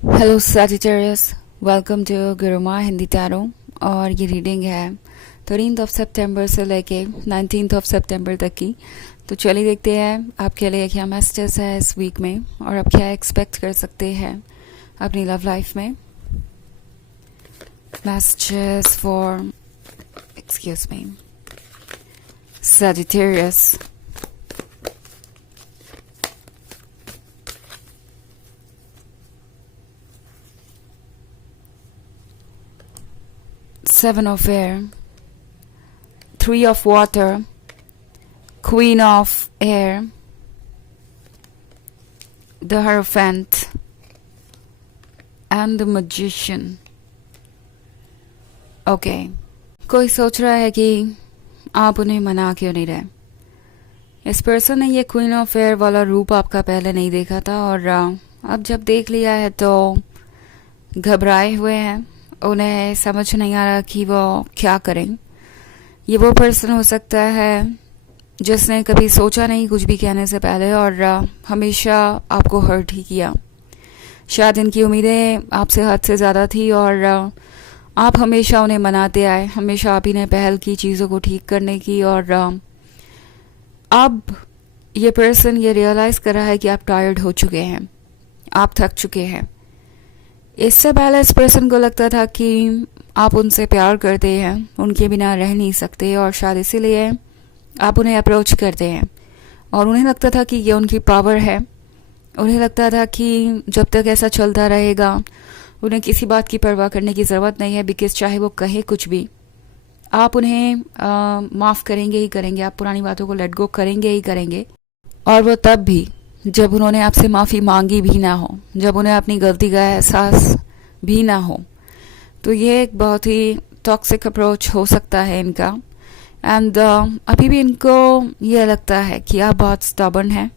Hello Sagittarius, welcome to Guruma Hindi tarot. और ये reading है 13 सितंबर से लेके 19 सितंबर तक की। तो चलिए देखते हैं आपके लिए क्या मैसेजेस है इस वीक में और आप क्या एक्सपेक्ट कर सकते हैं अपनी लव लाइफ में। Messages for excuse me Sagittarius. Seven of Air, Three of Water, Queen of Air, the Hierophant, and the Magician. Okay. कोई सोच रहा है कि आप उन्हें मना क्यों नहीं रहे। इस पर्सन ने ये क्वीन ऑफ एयर वाला रूप आपका पहले नहीं देखा था और अब जब देख लिया है तो घबराए हुए हैं। उन्हें समझ नहीं आ रहा कि वो क्या करें। ये वो पर्सन हो सकता है जिसने कभी सोचा नहीं कुछ भी कहने से पहले और हमेशा आपको हर्ट ही किया। शायद इनकी उम्मीदें आपसे हद से ज़्यादा थी और आप हमेशा उन्हें मनाते आए, हमेशा आप ही ने पहल की चीज़ों को ठीक करने की। और अब ये पर्सन ये रियलाइज़ कर रहा है कि आप टायर्ड हो चुके हैं, आप थक चुके हैं। इससे पहले इस पर्सन को लगता था कि आप उनसे प्यार करते हैं, उनके बिना रह नहीं सकते और शायद इसीलिए आप उन्हें अप्रोच करते हैं। और उन्हें लगता था कि ये उनकी पावर है। उन्हें लगता था कि जब तक ऐसा चलता रहेगा उन्हें किसी बात की परवाह करने की ज़रूरत नहीं है, बिकॉज चाहे वो कहे कुछ भी आप उन्हें माफ़ करेंगे ही करेंगे, आप पुरानी बातों को लेट गो करेंगे ही करेंगे। और वो तब भी जब उन्होंने आपसे माफ़ी मांगी भी ना हो, जब उन्हें अपनी गलती का एहसास भी ना हो। तो ये एक बहुत ही टॉक्सिक अप्रोच हो सकता है इनका। एंड अभी भी इनको ये लगता है कि आप बहुत स्टबर्न हैं।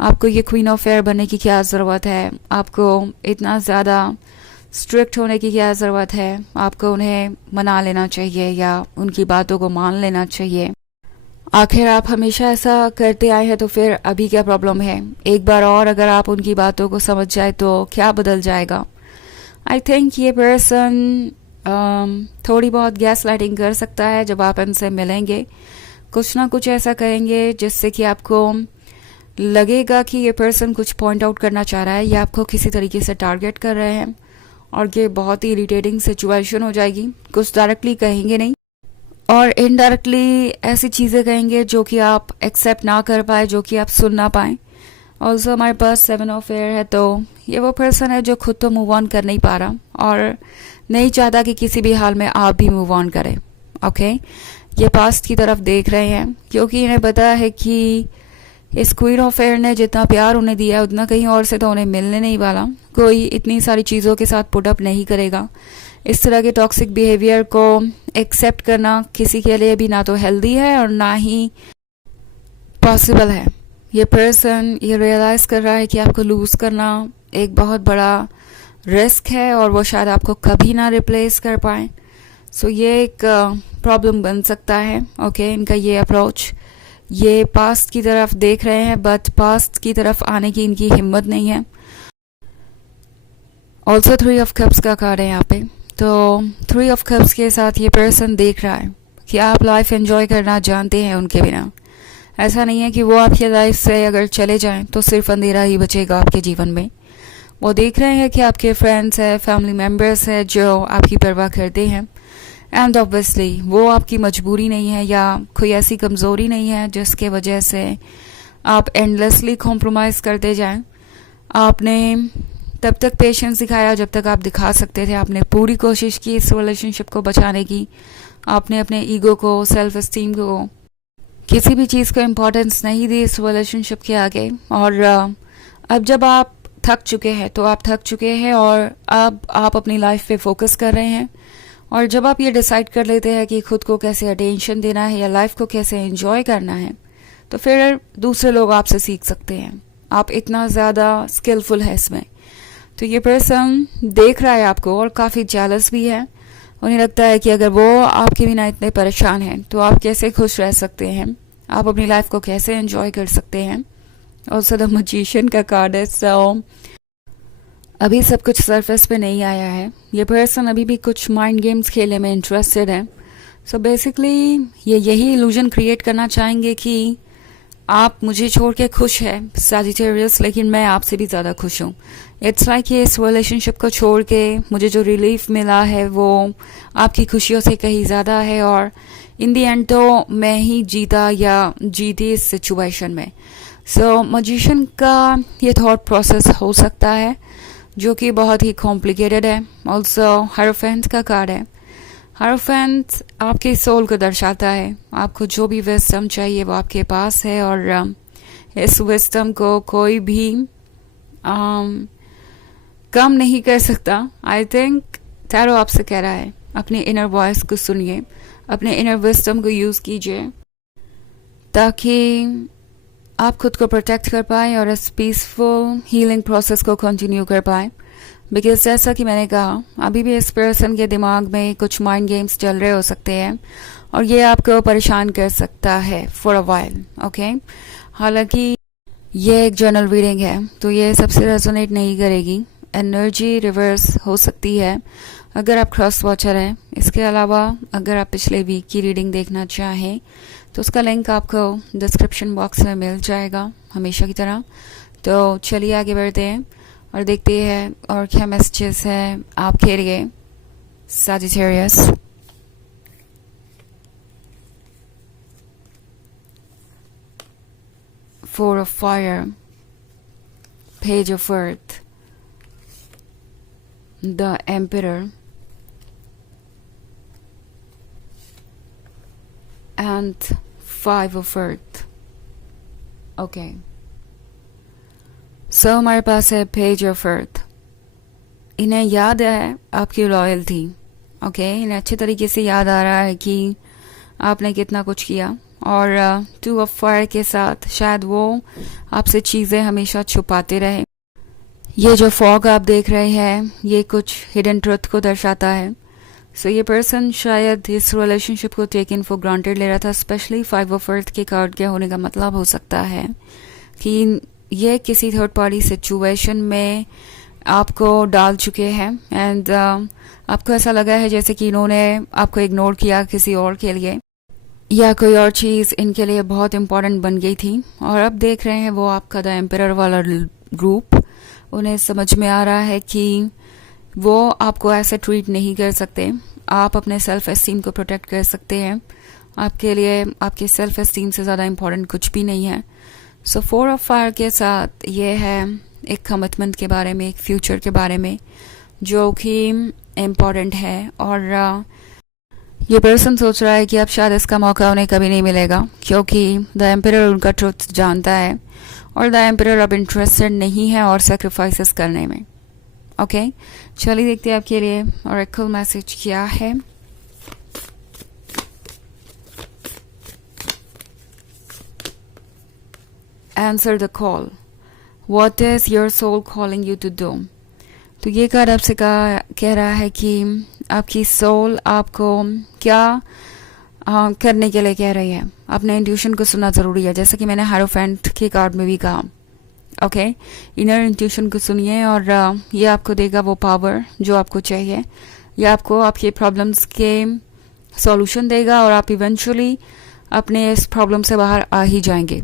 आपको ये क्वीन ऑफ एयर बनने की क्या ज़रूरत है, आपको इतना ज़्यादा स्ट्रिक्ट होने की क्या ज़रूरत है, आपको उन्हें मना लेना चाहिए या उनकी बातों को मान लेना चाहिए। आखिर आप हमेशा ऐसा करते आए हैं तो फिर अभी क्या प्रॉब्लम है। एक बार और अगर आप उनकी बातों को समझ जाए तो क्या बदल जाएगा। आई थिंक ये पर्सन थोड़ी बहुत गैस लाइटिंग कर सकता है। जब आप इनसे मिलेंगे कुछ ना कुछ ऐसा कहेंगे जिससे कि आपको लगेगा कि ये पर्सन कुछ पॉइंट आउट करना चाह रहा है या आपको किसी तरीके से टारगेट कर रहे हैं और ये बहुत ही इरिटेटिंग सिचुएशन हो जाएगी। कुछ डायरेक्टली कहेंगे नहीं और इनडायरेक्टली ऐसी चीज़ें कहेंगे जो कि आप एक्सेप्ट ना कर पाए, जो कि आप सुन ना पाए। ऑल्सो हमारे पास 7 ऑफ एयर है, तो ये वो पर्सन है जो खुद तो मूव ऑन कर नहीं पा रहा और नहीं चाहता कि किसी भी हाल में आप भी मूव ऑन करें। ओके, ये पास्ट की तरफ देख रहे हैं क्योंकि इन्हें पता है कि इस क्वीन ऑफ एयर ने जितना प्यार उन्हें दिया है उतना कहीं और से तो उन्हें मिलने नहीं वाला। कोई इतनी सारी चीज़ों के साथ पुट अप नहीं करेगा। इस तरह के टॉक्सिक बिहेवियर को एक्सेप्ट करना किसी के लिए भी ना तो हेल्दी है और ना ही पॉसिबल है। ये पर्सन ये रियलाइज़ कर रहा है कि आपको लूज़ करना एक बहुत बड़ा रिस्क है और वो शायद आपको कभी ना रिप्लेस कर पाए। सो ये एक प्रॉब्लम बन सकता है। ओके, इनका ये अप्रोच, ये पास्ट की तरफ देख रहे हैं बट पास्ट की तरफ आने की इनकी हिम्मत नहीं है। ऑल्सो 3 ऑफ कप्स का कार्ड है यहाँ पे। तो 3 ऑफ कप्स के साथ ये पर्सन देख रहा है कि आप लाइफ एंजॉय करना जानते हैं उनके बिना। ऐसा नहीं है कि वो आपकी लाइफ से अगर चले जाएं तो सिर्फ अंधेरा ही बचेगा आपके जीवन में। वो देख रहे हैं कि आपके फ्रेंड्स हैं, फैमिली मेम्बर्स हैं जो आपकी परवाह करते हैं। एंड ऑब्वियसली वो आपकी मजबूरी नहीं है या कोई ऐसी कमज़ोरी नहीं है जिसके वजह से आप एंडलेसली कॉम्प्रोमाइज़ करते जाएं। आपने तब तक पेशेंस दिखाया जब तक आप दिखा सकते थे। आपने पूरी कोशिश की इस रिलेशनशिप को बचाने की। आपने अपने ईगो को, सेल्फ एस्टीम को, किसी भी चीज़ को इम्पोर्टेंस नहीं दी इस रिलेशनशिप के आगे। और अब जब आप थक चुके हैं तो आप थक चुके हैं और अब आप अपनी लाइफ पे फोकस कर रहे हैं। और जब आप ये डिसाइड कर लेते हैं कि खुद को कैसे अटेंशन देना है या लाइफ को कैसे एंजॉय करना है तो फिर दूसरे लोग आपसे सीख सकते हैं। आप इतना ज़्यादा स्किलफुल है इसमें। तो ये पर्सन देख रहा है आपको और काफ़ी जेलस भी है। उन्हें लगता है कि अगर वो आपके बिना इतने परेशान हैं तो आप कैसे खुश रह सकते हैं, आप अपनी लाइफ को कैसे एंजॉय कर सकते हैं। और द मैजिशियन का कार्ड है। सो अभी सब कुछ सरफेस पे नहीं आया है, ये पर्सन अभी भी कुछ माइंड गेम्स खेलने में इंटरेस्टेड है। सो बेसिकली ये यही इल्यूजन क्रिएट करना चाहेंगे कि आप मुझे छोड़ के खुश है सैजिटेरियस, लेकिन मैं आपसे भी ज़्यादा खुश हूँ। इट्स लाइक ये इस रिलेशनशिप को छोड़ के मुझे जो रिलीफ मिला है वो आपकी खुशियों से कहीं ज़्यादा है, और इन दी एंड तो मैं ही जीता या जीती इस सिचुएशन में। सो मजिशियन का ये थॉट प्रोसेस हो सकता है जो कि बहुत ही कॉम्प्लिकेटेड है। ऑल्सो हायरोफेंट का कार्ड है। हायरोफेंट आपके सोल को दर्शाता है, आपको जो भी विजडम चाहिए वो आपके पास है, और इस विजडम को कोई भी कम नहीं कर सकता। आई थिंक टैरो आपसे कह रहा है अपने इनर वॉइस को सुनिए, अपने इनर विजडम को यूज़ कीजिए ताकि आप खुद को प्रोटेक्ट कर पाए और इस पीसफुल हीलिंग प्रोसेस को कंटिन्यू कर पाए। बिकॉज जैसा कि मैंने कहा, अभी भी इस पर्सन के दिमाग में कुछ माइंड गेम्स चल रहे हो सकते हैं और ये आपको परेशान कर सकता है फॉर अ वाइल। ओके, हालांकि ये एक जर्नल रीडिंग है तो ये सबसे रेजोनेट नहीं करेगी, एनर्जी रिवर्स हो सकती है अगर आप क्रॉस वॉचर हैं। इसके अलावा अगर आप पिछले वीक की रीडिंग देखना चाहें तो उसका लिंक आपको डिस्क्रिप्शन बॉक्स में मिल जाएगा हमेशा की तरह। तो चलिए आगे बढ़ते हैं और देखते हैं और क्या मैसेजेस है आपके लिए Sagittarius. Four of fire, page of earth, the emperor and 5 of earth. Okay, so हमारे पास है पेज ऑफ अर्थ। इन्हें याद है आपकी लॉयल्टी। ओके, इन्हें अच्छे तरीके से याद आ रहा है कि आपने कितना कुछ किया, और 2 ऑफ फायर के साथ शायद वो आपसे चीज़ें हमेशा छुपाते रहे। ये जो फॉग आप देख रहे हैं ये कुछ हिडन ट्रुथ को दर्शाता है। सो ये पर्सन शायद इस रिलेशनशिप को टेक इन फॉर ग्रांटेड ले रहा था। स्पेशली 5 ऑफ अर्थ के कार्ड के होने का मतलब हो सकता है कि ये किसी थर्ड पार्टी सिचुएशन में आपको डाल चुके हैं, एंड आपको ऐसा लगा है जैसे कि इन्होंने आपको इग्नोर किया किसी और के लिए, या कोई और चीज़ इनके लिए बहुत इंपॉर्टेंट बन गई थी, और अब देख रहे हैं वो आपका द एम्परर वाला ग्रुप। उन्हें समझ में आ रहा है कि वो आपको ऐसे ट्रीट नहीं कर सकते। आप अपने सेल्फ एस्टीम को प्रोटेक्ट कर सकते हैं, आपके लिए आपके सेल्फ एस्टीम से ज़्यादा इम्पोर्टेंट कुछ भी नहीं है। सो 4 ऑफ फायर के साथ ये है एक कमिटमेंट के बारे में, एक फ्यूचर के बारे में जो कि इम्पॉर्टेंट है, और ये पर्सन सोच रहा है कि अब शायद इसका मौका उन्हें कभी नहीं मिलेगा क्योंकि द एम्परर उनका ट्रुथ जानता है, और द एम्परर अब इंटरेस्टेड नहीं है और सेक्रीफाइसेस करने में। ओके, चलिए देखते हैं आपके लिए ऑरेकल मैसेज क्या है। Answer the call, what is your soul calling you to do. तो ये कार्ड आपसे कह रहा है कि आपकी सोल आपको क्या करने के लिए कह रही है। अपने इंट्यूशन को सुनना ज़रूरी है, जैसा कि मैंने हायरोफेंट के कार्ड में भी कहा। ओके, इनर इंट्यूशन को सुनिए और ये आपको देगा वो पावर जो आपको चाहिए। ये आपको आपके प्रॉब्लम्स के सॉल्यूशन देगा और आप इवेंचुअली अपने इस प्रॉब्लम से बाहर आ ही जाएंगे।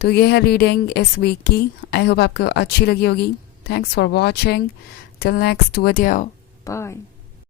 तो ये है रीडिंग इस वीक की। आई होप आपको अच्छी लगी होगी। Thanks for watching. Till next video, bye.